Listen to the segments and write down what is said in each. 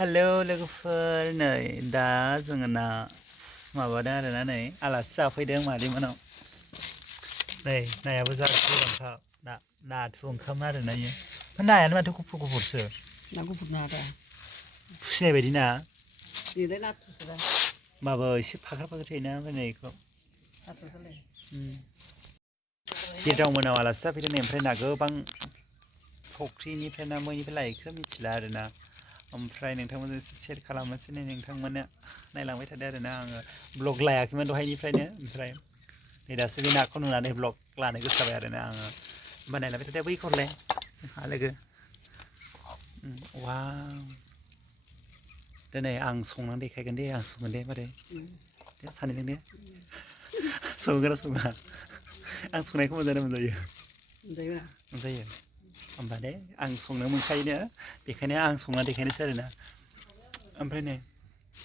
Hello लोगोफोर नै दा जोङो ना माबादों आरोना नै आलासि जाफैदों मादैमोनाव नै नायाबो जा गोबांखा नाथुर ओंखाम आरोना इयो नायानो माथो गुफुर गुफुरसो ना गुफुर ना दा फिसिनाय बायदि ना बेलाय नाथुरसो दा माबा एसे फाख्रा फाख्रि थायोना ओमफ्राय नै बेखौ नाथुरखौलाय बिरदाव मोनाव आलासि जाफैदों नै ओमफ्राय ना गोबां फुख्रिनिफ्राय ना मैनिफ्राय लायखो मिथिला आरोना ओमफ्राय नोंथांमोनजों एसे सेयार खालामनोसै नै नोंथांमोननो नायलांबाय थादो आरोना आङो ब्लग लायाखैमोन दहायनिफ्रायनो ओमफ्राय नै दासो बे नाखौ नुनानै ब्लग लानो गोसो जाबाय आरोना आङो होमबा नायलांबाय थादो बैखौ हरलाय जोंहा लोगो वाव दिनै आं संनानै देखायगोन दे आं संगोन दे मादै दे सानैजों दे संगोन ना सङा आं संनायखौ मोनजायो मोनजायो होमबा दे आं संनो मोनखायोनो बेखायनो आं संना देखायनोसै आरोना ओमफ्राय नै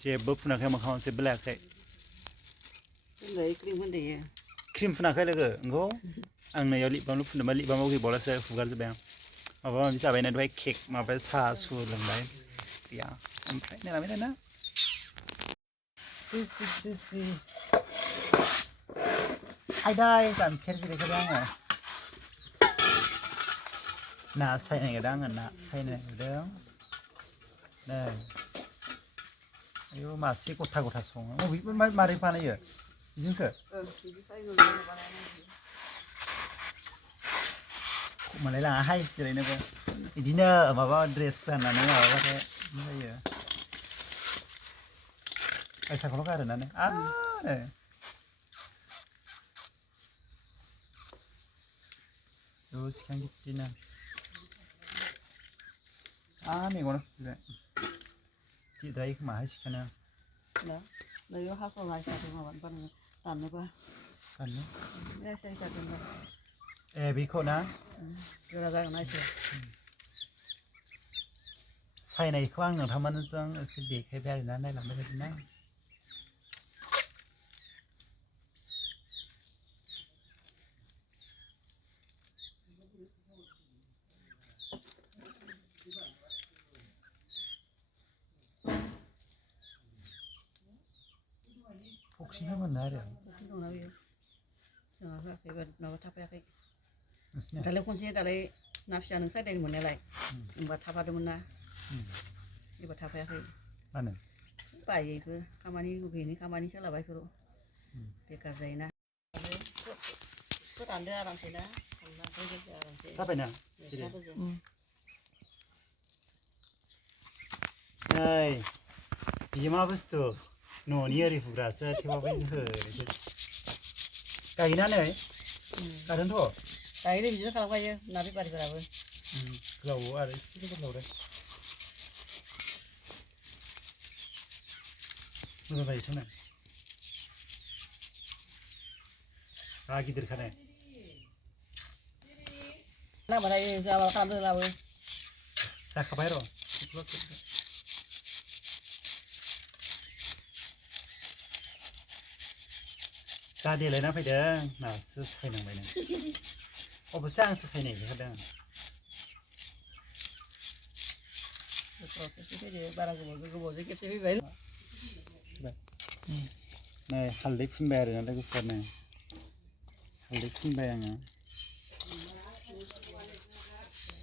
जेबो फुनाखै मोखाङाव जेबो लायाखै क्रिम फुनाखै लोगो नंगौ आं नैयाव लिप बामल' फुनदोंमोन लिप बामाव गैबावलासो हुगारजोब्बाय आं माबा माबि जाबायना दहाय केक माबा साहा सु लोंबाय गैया ओमफ्राय नायलांबाय दाना आयदाय दानफेर जिरायखाबाय आङो ना सायनो नागिरदों आङो ना सायनो नागिरदों नै आयौ मासे गथा गथा सङो अबेबो मारै बानायो बिजोंसो मोनलाय लाङाहाय जिरायनोबो बिदिनो माबा ड्रेस गाननानै माबाबाथाय जायो फैसाखौल' गारोना नै सिखां गिदिनो मेगना सुबाय गिद्राय खोमाहाय सिखानो ए बेखौ ना सायनायखौ आं नोंथांमोनजों एसे देखायबाय आरोना नायलांबाय थादोंना फुख्रिनिफ्राय मोनो आरो माबा थाफायाखै दालाय खनसे दालाय ना फिसा नों सायदायनो मोननायालाय होमबा थाफादोंमोन ना एबार थाफायाखै मानो बायो बेखौ खामानि बेनि खामानि सोलाबा बेखौ बेकार जायोना फोरानदो आरामसे ना जाबायना नै बियो मा बुस्थु न'नि ओरै हुग्रासो थेवबाबो होनोसै गायोना नै गायदोंथ' गायोलै बिदिनो खालामखायो ना बेफारिफोराबो गोलाव आरो एसे गोलावदों मोजां जायोथ' नै गिदिरखानो नामाथाय माबा खालामदों लाबो जाखाबाय र' दा देलायना फैदों नासो सायनांबाय नों अबयसे आंसो सायनाय देखायदों बारा गोबावजों खेबसे फैबाय नै हालदै फुनबाय आरोना लोगोफोरनो हालदै फुनबाय आङो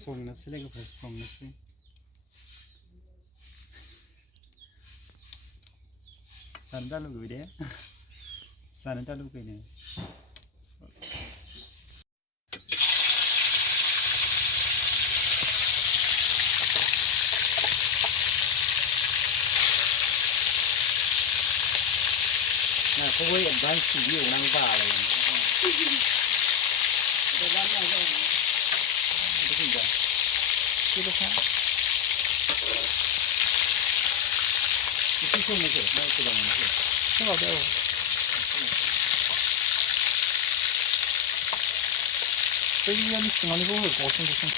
संनोसै लोगोफोर संनोसै जानो दा लुगैबाय दे जानो दा लुगैनो नाखौबो एडभान्स बिदि एवनांगौ बालाय सिङावनिखौ गुसुं गुसुं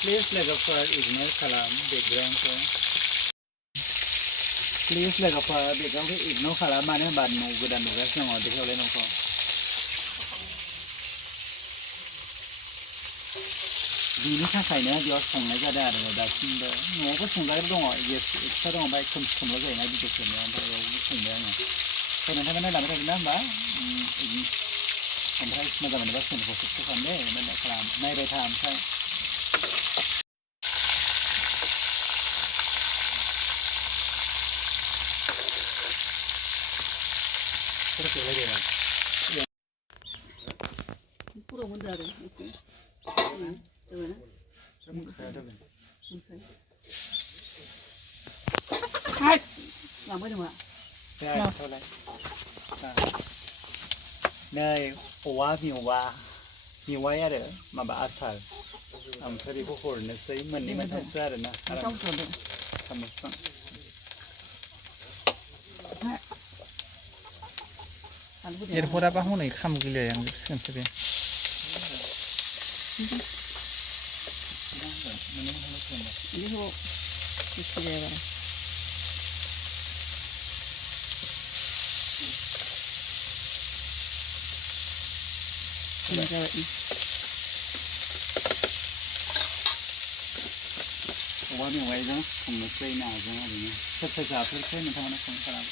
प्लिज लोगोफोर इगनर खालाम बेकग्राउन्डखौ please लोगोफोर बेखौ ignore खालाम मानो होनबा न' गोदान नुगासिनो दङ देखायलाय न'खौ बिनि थाखायनो बेयाव संनाय जादों आरो दासिमबो न'आवबो संजायो दङ एक्सट्रा दङ ओमफ्राय खोमसि खोमला जायोना भिडिअ खेबनायाव ओमफ्राय बेयावबो संबाय आङो सोलोंथाइ नायलांबाय थादों ना होमबा ओमफ्राय मोजां मोनोबा चेनेलखौ साबसक्राइब खालामदे ओमफ्राय खालाम नायबाय था ओमफ्राय Puro muda deh, itu. Hai, làm cái gì mà? Này, meoa ya deh, maba asar. Oमफ्राय बेखौ हरनोसै मोननै मोनथामसो आरो ना साम'सजों एरफोराबा हनै खामग्लिलायलांजोबसिगोनसो बे Ini kok isi deh bang. Ini cewek ini. औवा मेवाइजों संनोसै नाजों ओरैनो सोर सोर जाफेरखो नोंथांमोना संनो खालाम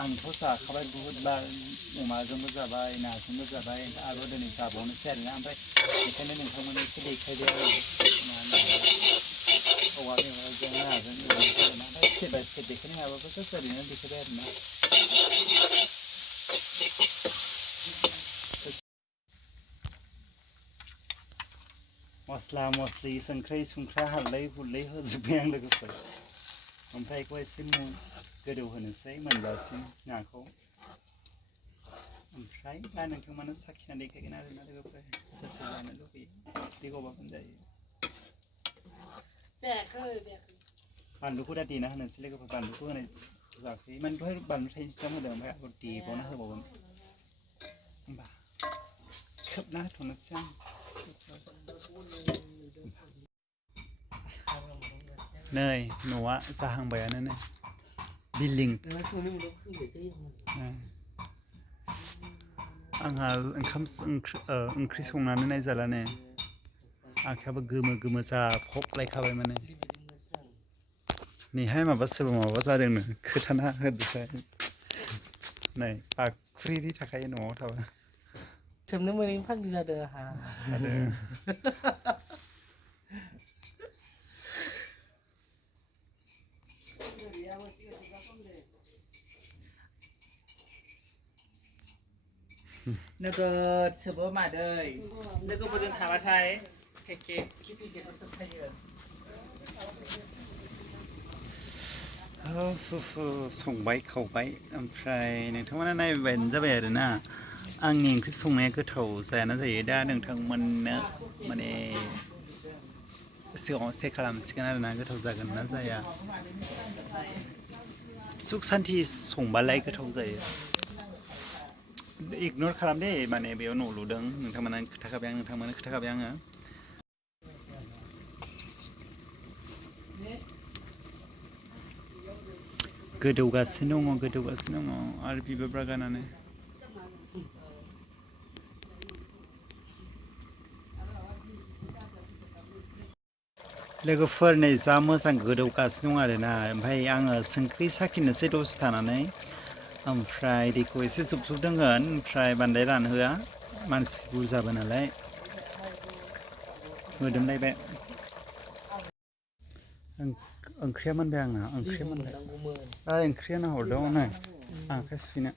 आंथ' जाखाबाय बुहुद बार अमाजोंबो जाबाय नाजोंबो जाबाय आरो दिनै जाबावनोसै आरोना ओमफ्राय बेखायनो नोंथांमोननो एसे देखायबाय आरो मा होनो औवा मेवाइजों नाजों एवनाय आरोना ओमफ्राय स्टेप बाय स्टेप देखायनो हायाबाबो जास्ट ओरैनो देखायबाय आरोना मस्ला मस्लि संख्रि हालदै हुलदै होजोब्बाय आं लोगोफोर ओमफ्राय बेखौ एसे गोदौ होनोसै मोनजासिम नाखौ ओमफ्राय दा नोंथांमोना साखिना देखायगोन आरोना लोगोफोर सोर सोर जानो लुबैयो बेगौबाबो जायो बानलुखौ दा देना होनोसै लोगोफोर बानलुखौ होनाय जायाखै माने दहाय बानलु थाइथाम होदों ओमफ्राय आरो देबावना होबावगोन होमबा खोबना होथ'नोसै आं नै न'आ जाहांबायानो नै बिल्डिं आंहा ओंख्रि संनानै नायजाला ने आखायाबो गोमो जाफबलायखाबाय माने नैहाय सोरबा माबा जादोंनो खोथाना होदोखाय नै आखुरिरि थाखायो न'आव थाबा सोबनो मोनैनि फांगि जादों आंहा नोगोद सोबो मादै लोगोफोरजों थाबाथाय पेकेट सोबखायो संबाय खावबाय ओमफ्राय नोंथांमोना नायबायानो जाबाय आरोना आंनि ओंख्रि संनाया गोथाव जायाना जायो दा नोंथांमोननो माने सिगाङाव चेक खालामसिगोन आरोना गोथाव जागोन ना जाया सुख सान्थि संबालाय गोथाव जायो इगनर खालाम दे माने बेयाव न' लुदों नोंथांमोना खोथाखाबाय आङो गोदौगासिनो दङ आरो बिबार बागानानो लोगोफोर नै जा मोजां गोदौगासिनो दं आरोना ओमफ्राय आङो संख्रि साखिनोसै दसे थानानै ओमफ्राय दैखौ एसे जबजोबदोंगोन ओमफ्राय बांद्राय रानहोआ मानसि बुरजाबो नालाय मोदोमलायबाय ओंख्रिया मोनबाय आंना ओंख्रिया नाहरदों नै आखाइ सुफिनो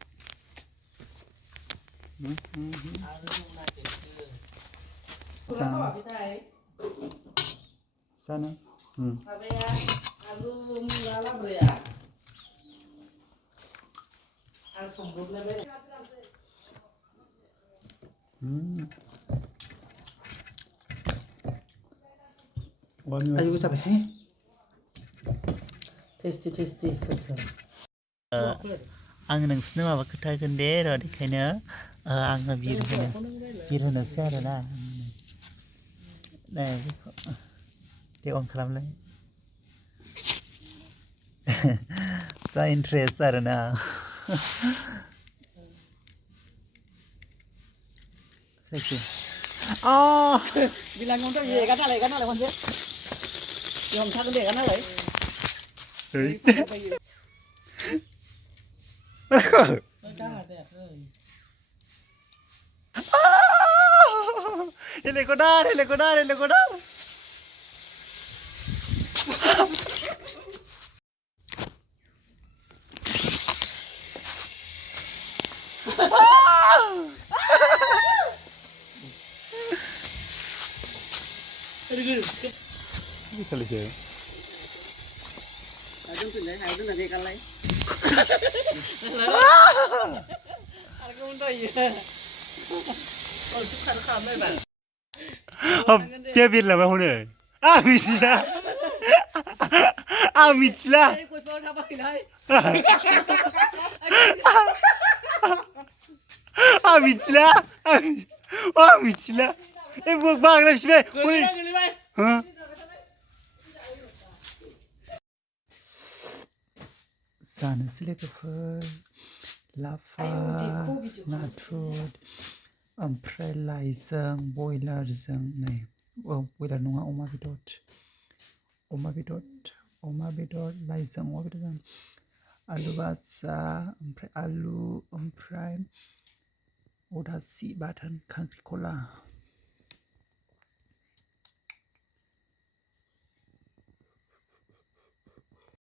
जानो Ayo sampai he. Tasty sasa. आं नोंसोरनो माबा खोथागोन दे र' बेखायनो आङो बिर होनोसै आरोना नै बेखौ दे अन खालामलाय जा इन्ट्रेस्ट आरोना साइकेल बिलांगोन थ' एगार नालाय खनसे बे हमथागोन दे एगार नालाय helikopter ini kali je. Aduh sudah, aduh nanti kalai. Aku untuk ya. Oh, tu kan kamera bang. Dia bilang apa hone? Mitla. Mitla. Mitla. Mitla. Buat bang lah sih. Hah? Sana silakan lava, natur, ompray laizeng, boiler zeng, nih, boiler nunga oma bidot, laizeng oma bidot zeng, alu basa, ompray alu, ompray, udah si batan kangkrik kola.